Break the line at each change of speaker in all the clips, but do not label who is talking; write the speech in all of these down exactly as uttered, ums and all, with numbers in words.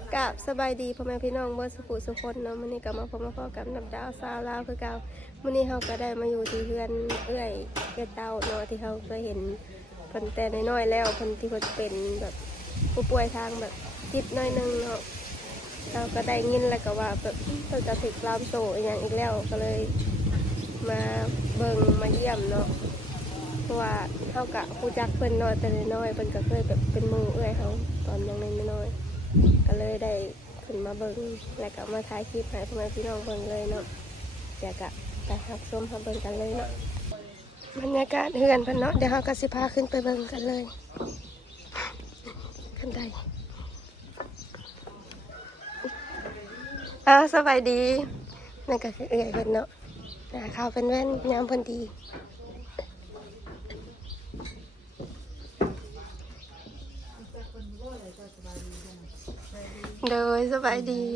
กับสบายดีพ่อแม่พี่น้องเบิร์สุขุสุคนเนาะมื้อนี้ก็มาพบมาพอกับนับดาวสาวลาวคือเก่ามื้อนี้เฮาก็ได้มาอยู่ที่เฮือนเอื้อยเอื้อยเต้าเนาะที่เฮาเคยเห็นเพิ่นแต่น้อยๆแล้วเพิ่นที่เพิ่นเป็นแบบผู้ป่วยทางแบบจิตน้อยนึงเนาะเราก็ได้ยินแล้วก็ว่าแบบเพิ่นจะถึกลามโซ่อีหยังอีกแล้วก็เลยมาเบิ่งมาเยี่ยมเนาะเพราะว่าเฮาก็รู้จักเพิ่นน้อยแต่น้อยเพิ่นก็เคยแบบเป็นหมู่เอื้อยเฮาตอนยังน้อยๆก็เลยได้ขึ้นมาเบิ่งแล้วก็มาถ่ายคลิปให้พ่อแม่พี่น้องเบิ่งเลยเนาะเดี๋ยวก็ไปรับชมรับเบิ่งกันเลยเนาะบรรยากาศเฮือนเพิ่นเนาะเดี๋ยวเฮาก็สิพาขึ้นไปเบิ่งกันเลยขึ้นได้อ้าวสบายดีนั่นก็คือเอื้อยเพิ่นเนาะอ่าเขาเป็นแว่นยามเพิ่นดีโดยสบายดี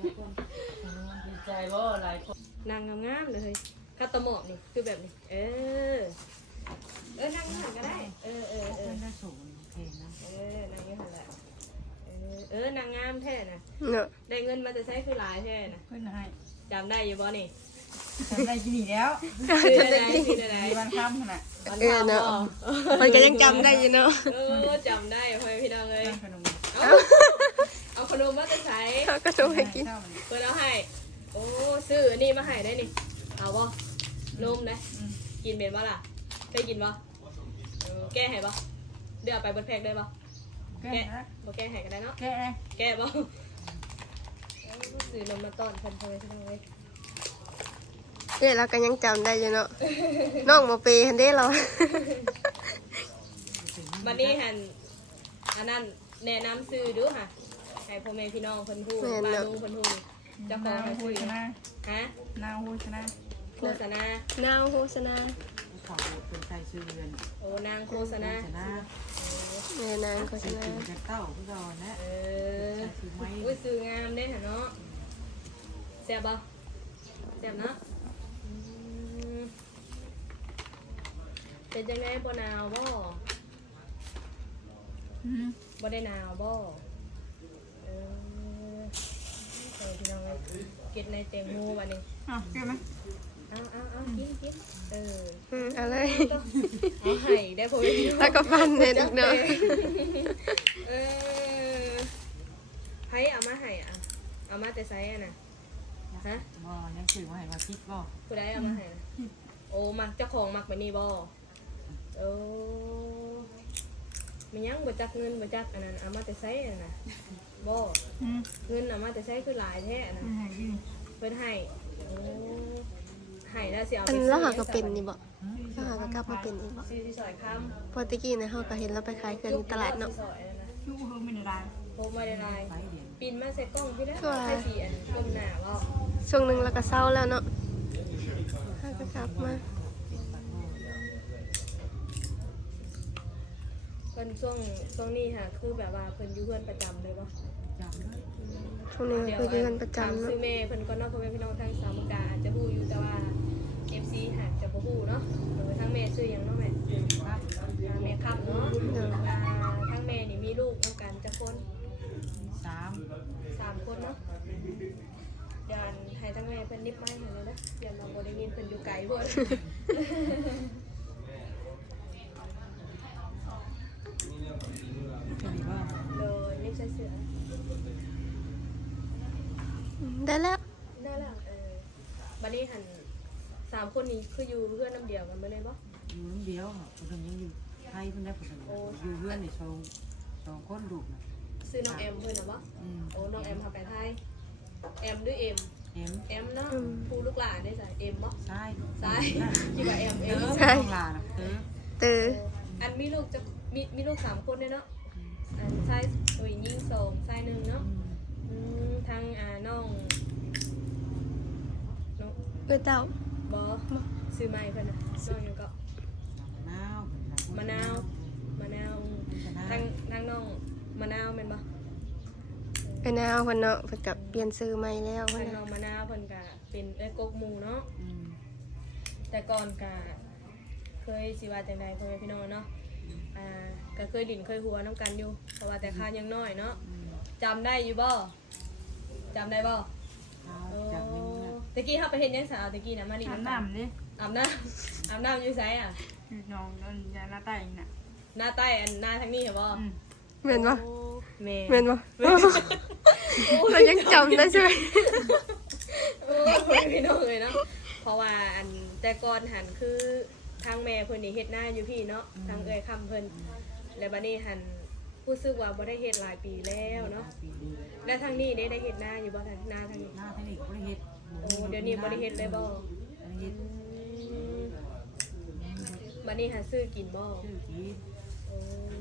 นางงามๆเลยข้าตะหมอกนี่คือแบบนี้เออเออนั่งหันก็ได้เออเออเออนั่งสูงเองนะเออนั่งนี่หันแหละเออเออนางงามแท้นะได้เงินมาจะใช้คือหลายแท้นะ
เพื่อนให้
จำได้อยู่บ่นี่
จำได้ยี่นี่แล้ว
คืออะไรคืออะไร
วันค่ำขนาด
เออเนาะมันก็ยังจำได้อยู่เนาะเออจำได้พ่อพี่น้องเลยเอาขนมมาจะใช้เอาขนมให้กินเปิดเอาให้โอ้ซื้อนี่มาให้ได้นี่เอาบ่นมนะกินเป็นบ่ล่ะได้กินบ่แก้ให้บ่เดี๋ยวไปบนแพกได้บ่แก้บ่แก้ให้ก็ได้เนาะ
แก้
แก้บ่ซื้อนมมาต้อนคนเพื่อนพี่น้องเลยเอ๊ะเราก็ยังจำได้อยู่เนาะน้องโมเปฮันเด้เราวันนี้หันอันนั้นแนะนำซื้อดูค่ะให้พ่อแม่พี่น้องเพิ่นฮู้บ้านลุงเพิ่นฮู้เจ้าของเพิ่นฮู้นะฮะ
นาวโฆษณา
โฆษณานาวโฆษณา
เขาเป็นใครซื้อเงิน
โอ้นางโฆษณาแม่นางโฆษณา
จะเต้าพี่ดอนนะ
เอออุ้ยซื้องามเด้เนาะแซ่บบ่แซ่บเนาะเป็นจังไงบ่หนาวบ่บ่ได้หนาวบ่เออเออพี่น้องกินในเตียงมูวันนี้
อ้าวกินไหม
เอาเอาเอากินกินเออ
อืมอะไร
เอาให้ได้พอดี
แล้วก็ฟันเลยนิดเนาะ
เออไผเอามาให้อ่ะเอามาแต่ไซส์อ่ะนะฮะ
บ่ยังถือว่าให้มาคิดบ่
ผู้ใดเอามาให้นะโอ้มักเจ้าของมักแบบนี้บ่โอ้มันยังบ่จักเงินบ่จักอันนั้นเอามาแต่ไซส์อ่ะนะบ่เงินเอามาแต่ไซส์คือหลายแท้นะเพิ่นให้โอ้ให้แล้วสิเอาไปซื้อแล้วหาก็เป็นนี่บ่แล้วหาก็กลับมาเป็นอีกบ่ซื้อที่ซอยค่ำพอตะกี้นะเฮาก็เห็นเราไปขายเครื่องตลาดเนาะ
ยูเฮาไม่ได้
โอ้ไม่ได้ลายปีนมาใส่กล้องพี่แล้วให้สีอันก้มหน้าว่า
ช่วงนึงแล้วก็เศร้าแล้วเนาะเฮาก็กลับมา
เพิ่นช่วงช่วงนี้ค่ะคือแบบว่าเพิ่นอยู่เพื่อนประจำเลยป่ะ
ช่วงนี้เพิ่นอยู่เพื่อนประจำ
เนาะซื้อเมย์เพิ่นก็นอกพ่อแม่พี่น้องทางสามมุกดาอาจจะฮู้อยู่แต่ว่า เอฟ ซี หากจะบ่ฮู้เนาะทางเมย์ซื้อหยังเนาะแม่แม่ครับเนาะทางเมย์นี่มีลูกนำกันจักคน
สาม
สามคนเนาะเดี๋ยวให้ทางเมย์เพิ่นนิบไม้ให้เลยนะเดี๋ยวมาบ่ได้ยินเพิ่นอยู่ไกลพุ่นเลยไม่ใช่เสือ
ได้แล้ว
ได้แล้วเออบัดนี้หันสามคนนี้คืออยู่เพื่อนน้ำเดียวกันบ่ได้บ่
อยู่น้ำเดียวค่ะเพิ่นยังอยู่ไทยเพิ่นได้เพิ่นอยู่เพื่อนนี่สองสองคนลูกน่ะ
ซื้อน้องแอมเพิ่นน่ะบ่โอ้น้องแอมทำไปไทยแอมหรือเอ็ม
เอ็ม
เอ็มเนาะผู้ลูกหลานได้จ้ะเอ็มบ่
ใช่
ใช่คิดว่าแอมเอ็ม
ใช่ลูกหลานน่ะเตอ
เตออันมีลูกจะมีมีลูกสามคนเนาะอันชายตัวหญิงสองชายหนึ่งเนาะทางอ่าน้องน้อง
เอ้ยเต้า
บ่ซื้อใหม่เพิ่นน่ะน้องยังก็
มะนาว
มะนาวมะนาวทางทางน้องมะนาวแม่นบ่
มะนาวเพิ่นเนาะเพิ่นก็เปลี่ยนชื่อใหม่แล้ว
เพิ่นน้องมะนาวเพิ่นก็เป็นเอ้ยกกหมู่เนาะแต่ก่อนก็เคยสิว่าจังได๋พ่อแม่พี่น้องเนาะอ่าก็เคยดินเคยหัวน้ำกันอยู่เพราะว่าแต่ข้ายังน้อยเนาะ
จำได้อยู่บ่จำได้บ่
จากนี้
ตะกี้เขาไปเห็นยังสาวตะกี้นะมาดิ
อาบน้ำดิ
อาบน้ำอาบน้ำอยู่ไสอ่ะ
อยู่น้องนั่นยาหน้าใต้อีกน่ะ
หน้าใต้อันหน้าทางนี้เหรอบ่
อืม
แม่นบ่
โอ้แม่
แม่นบ่เรายังจำได้ใช่ไหม
โอ้ยพี่น้องเลยเนาะเพราะว่าอันแต่ก่อนหันคือทางแม่เพิ่นนี่เฮ็ดหน้าอยู่พี่เนาะทางเอ้ยคำเพิ่นแล้วบัดนี้หันรู้สึกว่าบ่ได้เฮ็ดหลายปีแล้วเนาะ
ปีนี้
แล้วทางนี้ได้ได้เฮ็ดหน้าอยู่บ่ทางหน้าทางนี้
หน้าท่านอีกบริเฮ็ด
โอ้เดี๋ยวนี้บ่ได้เฮ็ดเลยบ่
บริเฮ็ด
บัดนี้หาซื้อกินบ่
ชื่อที
โอ้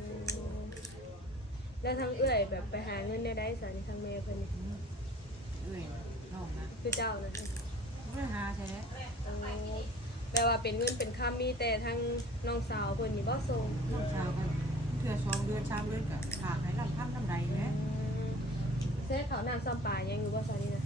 แล้วทางเอื้อยแบบไปหาเงินได้ได้สานี่ทางแม่เพิ่นนี่
เอ้ยน้องนะ
คือเจ้านะ
บริหาใช่ไหม
โอ้แปลว่าเป็นเงินเป็นค่ามีแต่ทางน้องสาวเพิ่นนี่บ่ส่ง
น้องสาวกันเพื่อสองเดือนสามเดือนกับขาดให้ลำพังลำใดไหม
เซ็ตเขาน้ำซ้ำปลายังอยู่บ่ซานี่นะ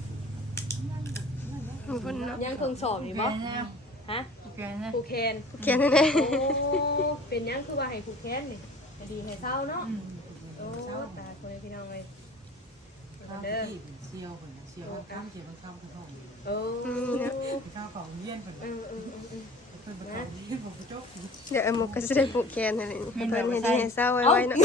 เพิ่นเนาะ
ยังคงสอบอยู่
แก
บ่
นแล้ว
ฮะ
แกนแล้ว
ผูกแคน
เขียนแน่
โอ้เป็นยังคือว่าให้ผูกแคนนี่จะดีให้เศร้าเนาะ
อืม
โอ้ตาคนพี่น้องเลย
ข้าว
เด้อ
ที่เซียวคนเซียวข้ามเซียวข้ามข้าว
โอ้
ข้าวของเยี่ยนคน
เออเออเออเออ
เพิ่นประกอบเยี่ยนผมก็จบ
เดี๋ยวไอ้หมกก็จะได้ปลูกแคนนั่นเองเพิ่นให้ดีให้เศร้าไว้ไว้เนาะ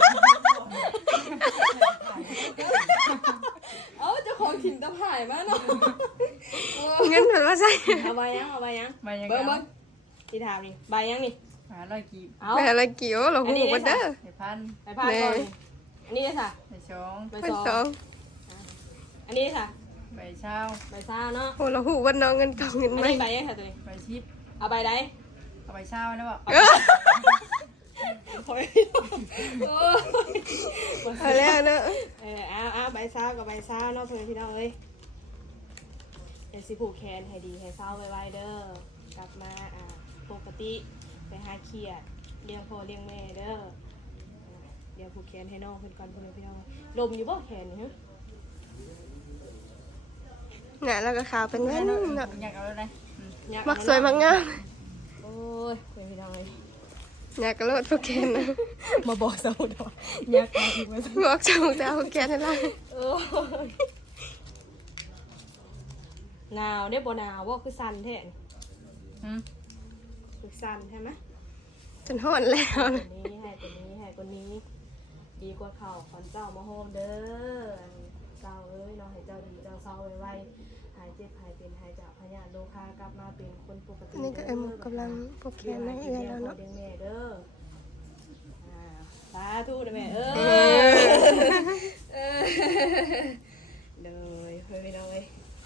เอ้าเจ้าของถิ่นตะไผ่มาเนาะ
เงินเพิ่นว่าใส่
เอาใบยังเอาใบยัง
ใบยัง
เบิ้ง
ไง
เบิ้งที่ถามนี่ใบยังนี่
หาร้อยกีบ
เอา
ไปอะไรเกี่ยวเราฮู้บ่เด้อ
ใส่พัน
ไปพาดก่อนอันนี้ได้ค่ะ
ใส่สอง
ใบ
เพิ่น
ส
ส
อ
อง ง
อันนี้ได้ค่ะ
ใบเช้า
ใบซ่าเนาะ
โอ้เราฮู้ว่าน้องเงินเก่าเงิน
อัน
ใหม่
นี้ใบยังค่ะตัวนี้
ใบชิป
เอาใบใด
เอาใบเช้าแล้วบอก
โอ้ยโอ้ย
เอาแล้วเนาะ
เออเอาเอาใบซ่ากับใบซ่าเนาะเพื่อนพี่น้องเอ้ยเดี๋ยวสิผูกแขนให้ดีให้เศร้าไว้ๆเด้อกลับมาอ่าปกติไปหาเขียดเลี้ยงพ่อเลี้ยงแม่เด้ออ่าเดี๋ยวผูกแขนให้น้องเพื่อนก่อนเพื่อนพี่น้องลมอยู่บ่แขนนี่ฮะ
น่ะแล้วก็ขาวเป็นแว่นเนาะ
อยากเอาอะไรอืม
อยา
มักสวยมักงาม
โอ้ยเพื่อนพี่น้องเลย
อยากกระโดดปลูกแคนนะ
มาบอกสมุดว่าอยากมาอีกมา
บอกจะเอาปลูกแคนให้เรา
โอ้ยหนาวได้บ่หนาวว่าคือสั่นแท้นี่
อืม
คือสั่นใช่ไหม
จนฮ้อนแล้ว
ตัว
นะ
นี้ให้ตัวนี้ให้ตัวนี้ ดีกว่าเขาขอนเจ้ามาโฮมเด้ออันเจ้าเอ้ยเนาะให้เจ้าดีเจ้าเศร้าไว้ๆหายเจ็บหายเป็นหายจากพยาธิโรคากลับมาเป็นคนปกติ
อันนี้ก็ไอ้หมกกำลังปลูกแคนให้เอื้อยแล้วเนาะ
เลี้ยงแม่เด้ออ่าสาธุเด้อแม่เอ้ยเออเลยเฮ้ยเลย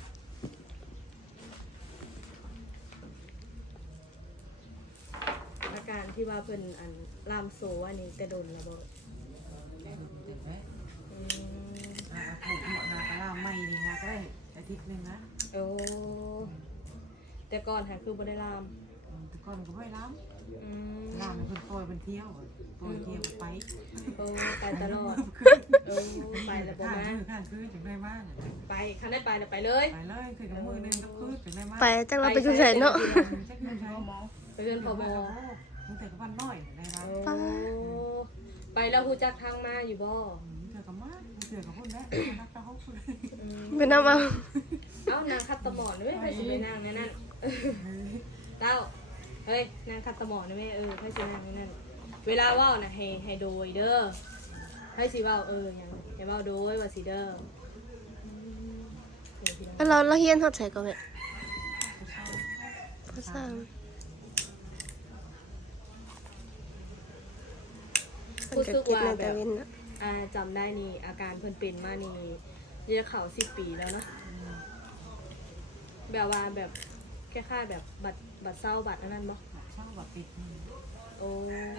อาการที่ว่าเพิ่นอันลามโซอันนี้กระโดนระเบิด
เด็กไหม
อืม
อ่าปลูกเหมาะนาคาราไม่นี่นะก็ได้อาทิตย์นึงนะ
โอ้แต่ก่อนหาคือบ่ได้ลาม
แต่ก่อนก็ไม่ล้ำ
อืม
ล้ำเป็นปล่อยเป็นเที่ยวปล่อยเที่ยวไป
โอ้ไปตลอดโอ้ไปแล้วบ่
ข้าง
มา
คือข้างคือถึงได้มาก
ไปคันได้ไปแล้วไปเลย
ไปเลยคือกับมือนึงก็คือถึงได้มาก
ไปจังเราไปอยู่ไสเนาะ
จักยังไง
หมอ
ไปเรียนพบ
มึงแต่กับวันน้อยได้รับ
โอ้ไปแล้วฮู้จักทางมาอยู่บ่
เถื่อกับมาเถื่อกับคนแม่นักตาเขาคือ
อืม
ไปนำเอา
เอ้านางคัดตะหมอนด้วยไปสิไปนั่งในนั่นเต้าเฮ้ยนางคัดตะหมอนด้วยเออไปสินั่งในนั่นเวลาเว้าน่ะให้ให้โดยเด้อให้สิเว้าเออหยังให้เว้าโดยว่าสิเด้ออืมเดี๋ยวพี่น้อง
แล้วเราเราเฮียนฮอดใส่ก็แม่ภาษาเพิ่นก็เก็บในตะเวนเนาะ
อ่าจำได้นี่อาการเพิ่นเป็นมานี่เรียกเขาสิบปีแล้วเนาะแบบว่าแบบคล้ายๆแบบบัตรบัตรเศร้าบัตรอันนั้นบ่
ช่างแบบปิด
โอ้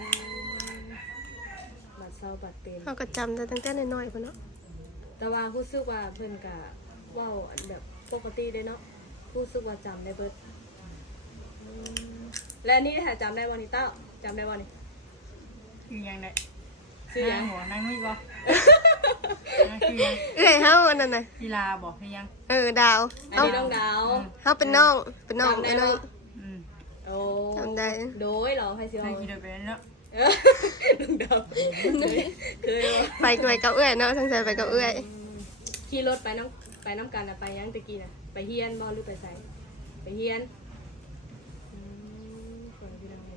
บัตรเศร้าบัตรเป็น
เฮาก็จำได้ตั้งแต่น้อยๆพุ่นเนาะ
แต่ว่ารู้สึกว่าเพิ่นก็เว้าอันแบบปกติเลยเนาะรู้สึกว่าจำได้เบิดอืมและนี่ถ้าจำได้บ่นี่เต้าจำได้บ่นี่
คือยังไง
ชื่อหยั
นาง
ง
หัวนางนุ้ยบ่นางคือยัง
เอ้ยเฮาอันนั้นน่ะ
กีฬาบอกคือยัง
เออดาว
อัน
เอ้า
นี้น้องดาว
เฮาเป็นน้องเป็นน้อง
จำได้
ไอ้น้อย
เนาะ
อืม
โอ้
จำได้
โดยเหรอให้สิ
เค
เอา
ยขี่รถไปแล้วเนาะ
เเออลุงดำเคยบ่
ไปไปกับเอื้อยเนาะทั้งใจไปกับเอื้อย
ขี่รถไปน้ำไปน้ำกันอะไปยังตะกี้น่ะไปเฮียนบ่หรือไปไสไปเฮียนอืมสวยพี่น้องเลย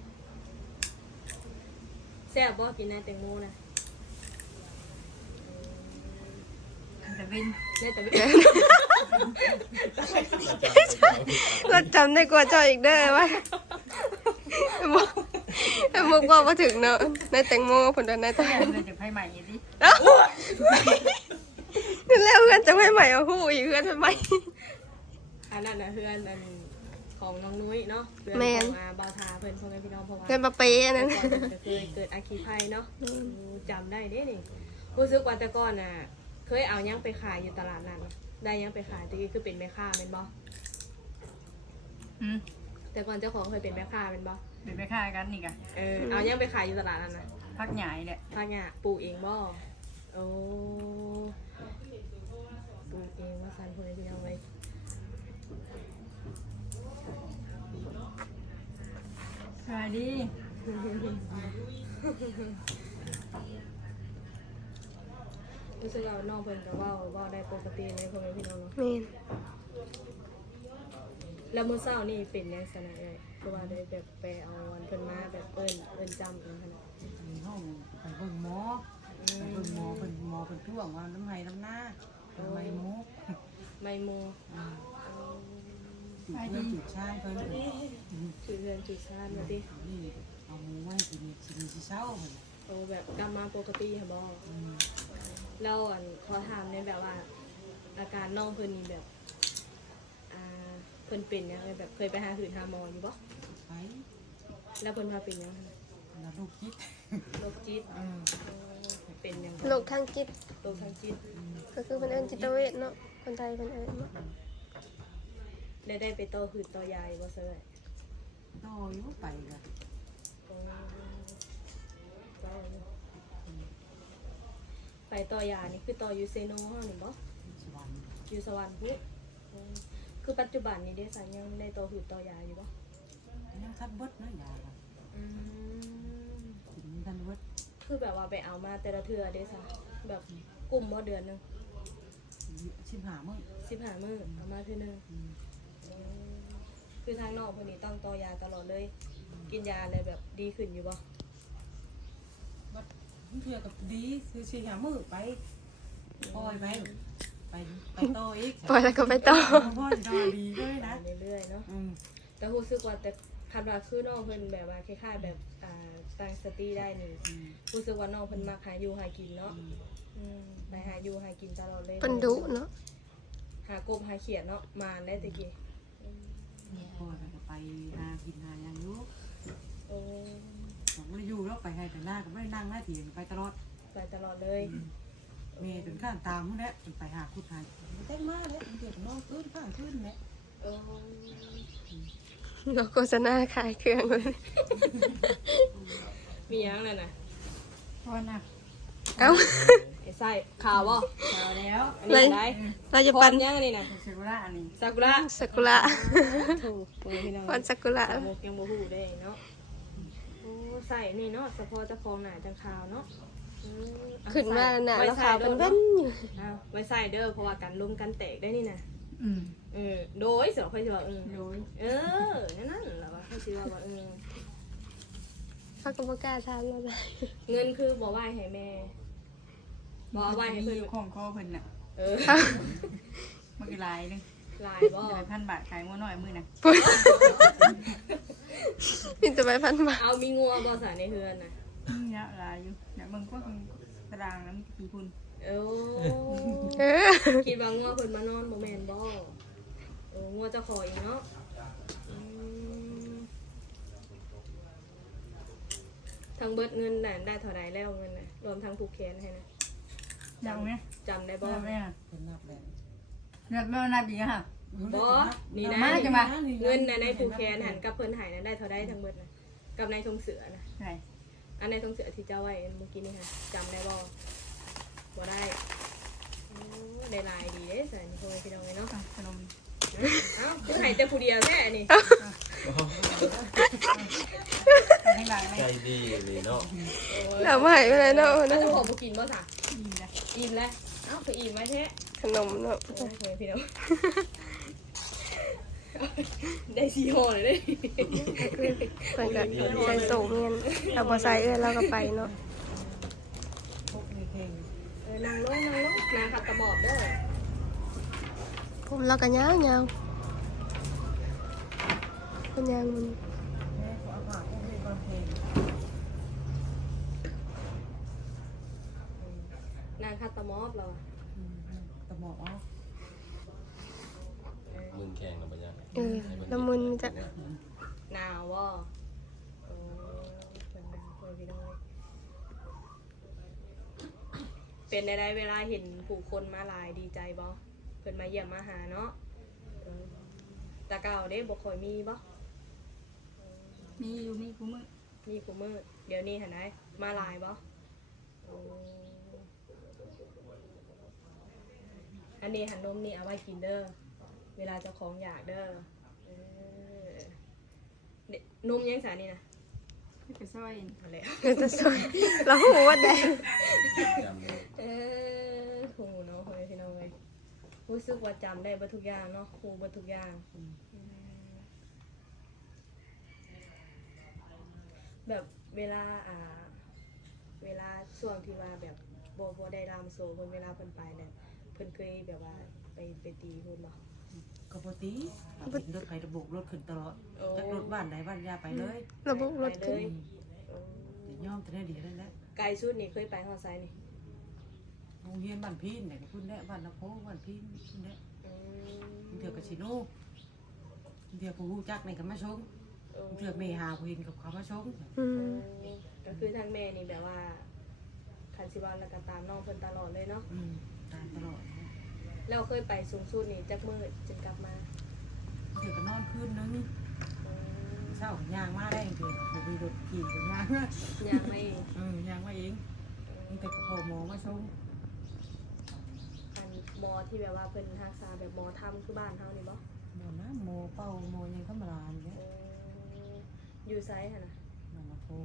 แซ่บบ่กินนายแตงโมนะ
แต่วิน
นายแต่ไม่
ก็จำได้กว่าเจ้าอีกเด้อว่าบอกบอกว่ามาถึงเนาะในแตงโมผลดันในแตง
แม่มันจะให้ใหม่ดิ
นี่แล้วเพื่อนจะไม่ใหม่เอาคู่อีกเพื่อนทำไม
อันนั้นน่ะเพื่อนอันของน้องนุ้ยเนาะเพื่อน
แม่น
ของอาบาวทาเพื่อนพ่อแม่พี่น้องเพราะว่า
เพื่อนมาเป๊ะอันนั้น
ก่อนจะเคยเกิดอาคีภัยเนาะจำได้เด้นี่รู้สึกว่าแต่ก่อนน่ะ เคยเอายังไปขายอยู่ตลาดนั้น ได้ยังไปขายตะกี้คือเป็นแม่ค้าเป็นบ่
อืม
แต่ก่อนเจ้าของเคยเป็นแม่ค้าเป็นบ่
เป็นไปฆ่ากันนี่กะ
เออเอายังไปขายอยู่ตลาดนั้นนะ
พักใหญ่เนี่ย
ทางเนี่ยปลูกเองบ่โอ้ปลูกเองว่าซันเพื่อนที่เอาไว้
สวัสดี
รู้สึกว่าน้องเพิ่นก็เว้าเว้าได้ปกติเลยพ่อแม่พี่น้องเนาะ
เมน
แล้วมื้อเช้านี่เป็นยังไงเลยคือว่าได้แบบไปเอาวันเพิ่นมาแบบเอิ้นเอิ้นจำเองขนาด
ในห้องไปเบิ่งหมอไปเบิ่งหมอเป็นหมอเป็นท่วงว่าน้ำไหลน้ำหน้าเป็นไมโมก
ไมโม
จุดเพื่อนจุดชาติเพิ่น
จุดเรือนจุดชาติมาดิ
นี่เอาหมูไว้กินกินสิเช้าเพิ่น
โอ้แบบกลับมาปกติค่ะบ่แล้วอันขอถามในแบบว่า อาการน้องเพิ่นนี่แบบอ่าเพิ่นเป็นยังไงแบบเคยไปหาหืดหาหมออยู่บ่
ไป
แล้วเพิ่นว่าเป็นยังไง
แล้วลูกคิด
โรคจิต
เออ
เป็นยังไง
โลกทางจิต
โรคทางจิต
ก็คือเป็นเอิญจิตเวชเนาะคนไทยเป็นเอิญเนาะ
ได้ได้ไปต่อหืดต่อยายบ่เซ่ย
ต่ออยู่ไปก็
ไปต่อยานี่คือต่ออยู่เซโนเฮานี่บ่
สวรรค์
อยู่สวรรค์พุทธคือปัจจุบันนี้ได้สัญยังได้ต่อหืดต่อยาอยู่บ่
ยังทันเบิดนะยาก็
อืม
กินทันเบิด
คือแบบว่าไปเอามาแต่ละเทื่อเด้ซะแบบกลุ่มบ่เดือนหนึง
สิบห้ามื้อ
สิบห้ามื้อเอามาเทื่อหนึง
อืม
คือทางนอกคนนี้ต้องต่อยาตลอดเลย กินยาอะไรแบบดีขึ้นอยู่บ่
บัดเทื่อกับดีซื้อสิหามื้อไปปล่อยไปไปไปต่ออีก
ปล่อยแล้วก็ไปต่อ
พ่อจะนอนดีด้วยนะ
เรื่อยๆเนาะ
อืม
แต่รู้สึกว่าแต่คันว่าคือน้องเพิ่นแบบว่าคล้ายๆแบบอ่าตั้งสติได้นี่
อืม
รู้สึกว่าน้องเพิ่นมักหาอยู่หากินเนาะอืมไปหาอยู่หากินตลอดเลย
เป็นดุเนาะ
หากบหาเขียดเนาะมาได้ตะกี้
พ่อจะไปหากินหาอย่างอยู่
โอ้
ผมไม่ได้อยู่แล้วไปให้แต่หน้าก็ไม่ได้นั่งหน้าเถียงไปตลอด
ไปตลอดเลย
เมย์จนข้างตามนู่นแหละจนไปหาคุณหายเต้นมากเลยมันเกิดน้องขึ้นข้างขึ้นแหละ
โอ้
เราโฆษณาขายเครื่องเลย
มีหยังนั่นน่ะ
พอนะ
เอ้า
ไอ้ไส้ข่าวบ่
เอาแล้ว
อันนี้ได้
เราจะ
พ
ปั
ร
น
ยังอันนี้น่ะ
เซกุระอันนี้
ซากุระ
ซากุระ
ถูกโอ้ยพี่น้อง
พรซากุระ
สาวกยังบ่ฮู้ได้เนาะโอ้ใส่นี่เนาะเฉพาะเจ้าของหน้าจังขาวเนาะอืมเอ
ขึ้นมาหนา
ไว้
แล้ว
ใส่
ขาว
ด้
เป็
อน
แว่นอยู่
เอาไว้ใส่เด้อเพราะว่ากันลมกันแตกได้นี่น่ะ
อืม
เออโดยเสือค่อยสิว่าเออ
โดย
เออนั่นนั่นแหละว่าค่อยสิว่าว่าเออ
เขาก็บอกล้าทำเราเลย
เงินคือบ่ไหวให้แม่บ่เอาไหวให้
มี
เพิ่น
อยู่ของคอเพิ่นน่ะ
เออ
มันก็ลายนึง
หลายบ่
จะไปพันบาทขายงัวน้อยมื้อน่ะ
พี่จะไปพันบาท
เอามีงัวบ่ใส่ในเฮือนน่ะ
เนี่ยลายอยู่เนี่ยมึงก็ตารางนั้นกี่คุณ
เออ
เออ
คิดว่างัวเพิ่นมานอนบ่แม่นบ่เอองัวเจ้าของอีกเนาะอืมทั้งเบิดเงินน่ะได้เท่าใดแล้วเงินน่ะรวมทั้งผูกแขนให้นะ
ยังไหม
จำได้บ่
ยังไหมอ่ะ
เป็นนับแล้ว
นับไม่นับอีกค่ะ
บ่นี่นะ
มาจังหวะ
เงินน่ะในผูกแขนหันกับเพิ่นให้น่ะได้เท่าใดทั้งเบิดน่ะกับในทงเสือน่ะ
ใช่
อันในทงเสือที่เจ้าไว้เมื่อกี้นี่ค่ะจำได้บ่บ่ได้โอ้ได้ลายดีเด้ใส่นี่พ่อแม่พี่น้องเลยเนาะ
ขนม
เอ้าคือให้แต่ผู้เดียวแท้นี่
ขข้างหลังเลย
ใจดีเลยเนาะ
แล้วมาให้ไปเลยเนาะ
แล้
นะ
วจะบอกบ่กินบ่ซะ
ดีนะ
อิ่มแล้วเอ้าคืออิ่มไหมเท่
ขนมเนาะ
โอ้ยพี่น้องได้สี่ห่อเลยเด้
เพิ่นก็ใส่ส่งเงินเอาบ่ใส่เอ้ยเราก็ไปเนาะ
พวกมีเพลง
เออนางลงนางลงนางขับตะหมอบเด้อ
ผมเราก็ยาวยาวมันยางมัน
แม่ก็เอาผ่าพวกเพลงก่อนเพลง
นางขับตะหมอบเราอะ
อืมตะหมอกเอา
มึงแข่งนะปัญญา
เออละมุนจะ
หนาวว่ะเออเป็นนางคนพี่น้องเป็นได้ได้เวลาเห็นผู้คนมาหลายดีใจบ่เพิ่นมาเยี่ยมมาหาเนาะเออแตะเก่าเด้บ่ค่อยมีบ่
มีอยู่มีกูมือ
มีกูมือเดี๋ยวนี้หันได้มาหลายบ่เอออันนี้หันนมนี่เอาไว้กินเด้อเวลาเจ้าของอยากเด้อเออเนี่ยนมยังสานี่นะ
ที่ไปซอย
อะไร
เดี๋ยวจะสวยเราหูว่าได้
จำเลย
เออโหเนาะคนพี่น้องเลยรู้สึกว่าจำได้เบ่ทุกอย่างเนาะครูเบ่ทุกอย่างอืมแบบเวลาอ่า เวลาช่วงที่ว่าแบบบ่บ่ได้รำโซเพิ่นเวลาเพิ่นไปเนี่ยเพิ่นเคยแบบว่าไปไปตีเพิ่นบ่
กปติรถไประบุรถขึ้นตลอด
โอ้
จากรถบ้านไหนบ้านยาไปเลย
ระบบรถ
ไปเล
ขึ้น
ย
อืมเดี๋ยวย่อมจะได้ดีแล้วแหละ
ไกลสุดนี่เคยไปฮอดไซนี่
โรงเรียนบ้านพีนเนี่ยก็พุ่นแน่บ้านนโพบ้านพีนพุ่นแน่
อืม
เถื่อกกับชิโน่เถื่อผู้รู้จักในกับมาชง
เออ
เถื่อเมหาผู้เห็นกับเขามาชง
อืม
ก็คือทางแม่นี่แบบว่าคันสิว่าแล้วก็ตามน้องเพิ่นตลอดเลยเนาะ
อืมตามตลอดนะ
แล้วเคยไปสูงสุดนี่จักมื้อจนกลับมา
เถื่อก็นอนคืนนึง
อืม
เช้าก็ย่างมาได้เถื่อผู้มีรถขี่ก็ย่าง
ยังไม่
อืมย่างมาเองนี่แต่พอหมอมาชง
อันหมอที่แบบว่าเพิ่นรักษาแบบหมอทำคือบ้านเฮานี่บ่
หมอนะหมอเป่าหมอยังธรรมดาอย่างเงี้ย
เอออยู่ไสหั่นน่ะ
บ้านนโพ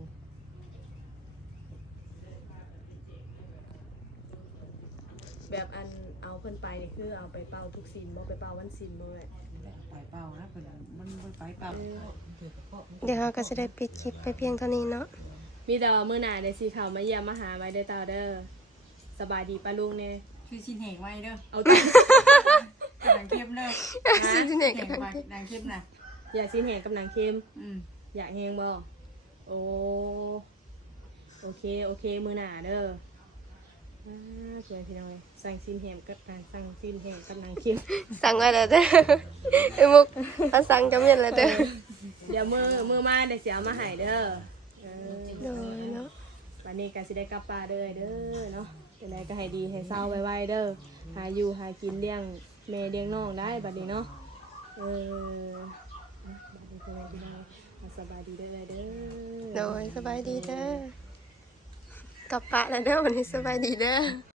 แบบอันเอาเพิ่นไปนี่คือเอาไปเป่าทุกศีลบ่ไปเป่าวันศีลบ่แม่
แต่ไปเป่านะเป็นมันไม่ไปเป่าเถื่อกับพ่อ
เดี๋ยวเราก็จะได้ปิดคลิปไปเพียงเท่านี้เนาะ
มีแต่ว่ามื้อหน้าได้สิเข้ามาเยี่ยมมาหาไว้เด้อเตาเด้อสบายดีป้าลุงแน่
คือชินเหงไว้เด้อ
เอาตัว
ดังเข้มเด้อ
สิ่งที่ไหน
เห
กัน
งไว้ดังเข้มนะ
อยากสิเห็นกับหนังเค็ม
อืม
อยากเฮงบ่โอ้โอเคโอเคมื้อหน้าเด้ออ่าเพื่อนพี่น้องเลยสั่งซินแฮมกับการสั่งซินแฮมกับหนังเค็ม
สั่งไว้แล้วเด้อไอ้มุกถ้าสั่งจะเมียนแล้วเด้อ
เดี๋ยวมื้อมื้อมาได้สิเอามาให้เด้อเออ
โดยเนาะ
วันนี้ก็สิได้กลับป่าเด้อเด้อเนาะจังไดก็ให้ดีให้เศร้าไว้ๆเด้อหาอยู่หากินเลี้ยงแม่เลี้ยงน้องได้บัดนี้เนาะเออบัดนี้เพื่อนพี่น้องสบายดีเด้อเด้อ
โดยสบายดีเด้อ กลับปะแล้วเด้อวันนี้สบายดีเด้อ